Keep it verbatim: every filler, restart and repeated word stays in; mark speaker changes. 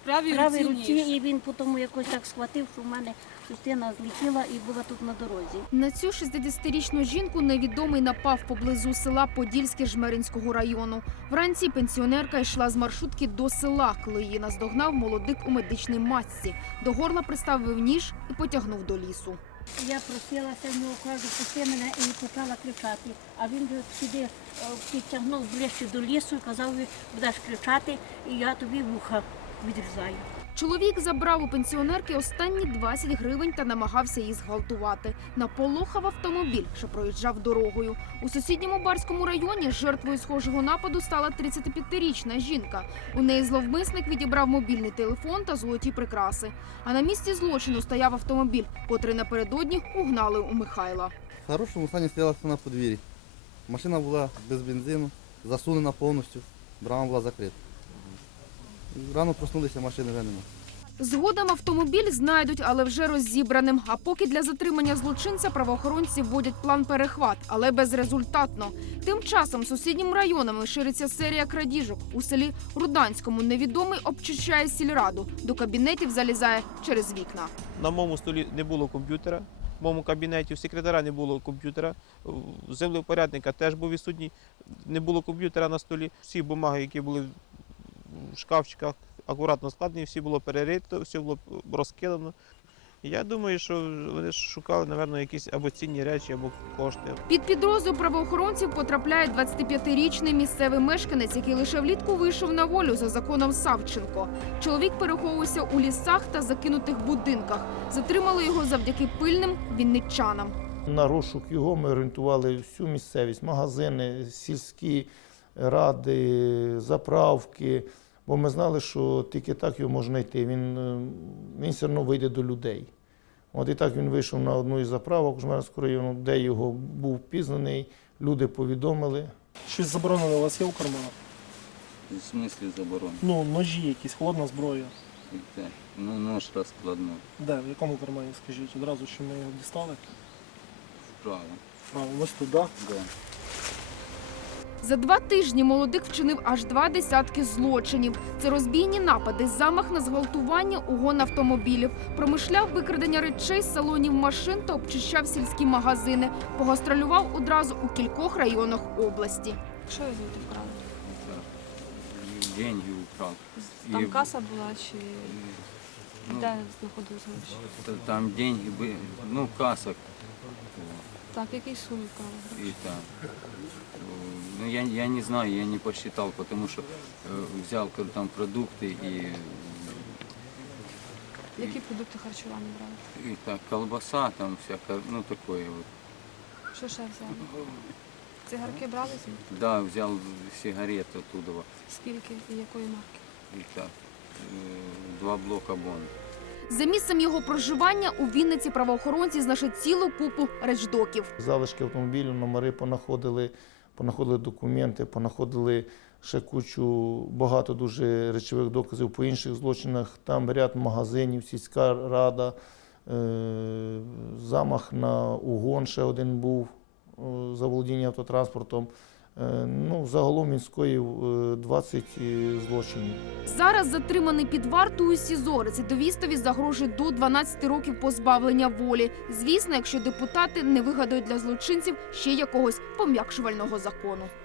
Speaker 1: правій
Speaker 2: правій
Speaker 1: руці
Speaker 2: руці,
Speaker 1: ніж.
Speaker 2: і він потім якось так схватив, що в мене частина злетіла і була тут на дорозі.
Speaker 3: На цю шістдесятирічну жінку невідомий напав поблизу села Подільське Жмеринського району. Вранці пенсіонерка йшла з маршрутки до села, коли її наздогнав молодик у медичній масці. До горла приставив ніж і потягнув до лісу.
Speaker 2: Я просилася в нього, кажу, пусти мене, і почала кричати. А він же сюди е, підтягнув ближче до лісу і казав, будеш кричати, і я тобі вуха відрізаю.
Speaker 3: Чоловік забрав у пенсіонерки останні двадцять гривень та намагався її зґвалтувати. Наполохав автомобіль, що проїжджав дорогою. У сусідньому Барському районі жертвою схожого нападу стала тридцятип'ятирічна жінка. У неї зловмисник відібрав мобільний телефон та золоті прикраси. А на місці злочину стояв автомобіль, котрий напередодні угнали у Михайла.
Speaker 4: В хорошому стані стояла на подвір'ї. Машина була без бензину, засунена повністю, брама була закрита. Рано проснулися, машини вже немає.
Speaker 3: Згодом автомобіль знайдуть, але вже роззібраним. А поки для затримання злочинця правоохоронці вводять план перехват, але безрезультатно. Тим часом сусіднім районами шириться серія крадіжок. У селі Руданському невідомий обчищає сільраду. До кабінетів залізає через вікна.
Speaker 5: На моєму столі не було комп'ютера, в моєму кабінеті у секретаря не було комп'ютера, у землевпорядника теж був відсутній, не було комп'ютера на столі. Всі бумаги, які були в шкафчиках, акуратно складені, всі було перерито, все було розкидано. Я думаю, що вони шукали, мабуть, якісь або цінні речі, або кошти.
Speaker 3: Під підозру правоохоронців потрапляє двадцятип'ятирічний місцевий мешканець, який лише влітку вийшов на волю за законом Савченко. Чоловік переховувався у лісах та закинутих будинках. Затримали його завдяки пильним вінничанам.
Speaker 6: На розшук його ми орієнтували всю місцевість, магазини, сільські ради, заправки. Бо ми знали, що тільки так його можна йти, він, він все одно вийде до людей. От і так він вийшов на одну із заправок Жмеринського району, де його був впізнаний, люди повідомили.
Speaker 7: Щось заборонене у вас є у карманах?
Speaker 8: В смислі заборонено?
Speaker 7: Ну, ножі якісь, холодна зброя.
Speaker 8: Так, ну нож розкладний.
Speaker 7: Де, в якому кармані, скажіть? Одразу, що ми його дістали?
Speaker 8: Вправо.
Speaker 7: Вправо, ось туди.
Speaker 8: Да.
Speaker 3: За два тижні молодик вчинив аж два десятки злочинів. Це розбійні напади, замах на зґвалтування, угон автомобілів. Промишляв викрадення речей з салонів машин та обчищав сільські магазини. Погастролював одразу у кількох районах області.
Speaker 1: Що ви звідти вкрали?
Speaker 8: Деньги украв.
Speaker 1: Там
Speaker 8: І-
Speaker 1: каса була чи
Speaker 8: Ну,
Speaker 1: де знаходилися гроші?
Speaker 8: та- Там деньги були, ну каса
Speaker 1: Так, який сумі вкрали?
Speaker 8: и так. Ну, я, я не знаю, я не посчитал, потому что э, взял говорю, там продукты и,
Speaker 1: Які продукти харчування брали?
Speaker 8: и так, колбаса там всякое, ну такое вот.
Speaker 1: Що ще взяли? Цигарки брали звідти?
Speaker 8: Да, взял сигарет оттуда,
Speaker 1: Скільки і якої марки?
Speaker 8: и так, э, два блока Бонд.
Speaker 3: За місцем його проживання у Вінниці правоохоронці знайшли цілу купу речдоків.
Speaker 6: Залишки автомобілю, номери понаходили, понаходили документи, понаходили ще кучу, багато дуже речових доказів по інших злочинах. Там ряд магазинів, сільська рада, е, замах на угон ще один був, е, заволодіння автотранспортом. Е, ну, загалом він скоїв е, двадцять злочинів.
Speaker 3: Зараз затриманий під вартою СІЗО. Рецидивістові загрожує до дванадцяти років позбавлення волі. Звісно, якщо депутати не вигадають для злочинців ще якогось пом'якшувального закону.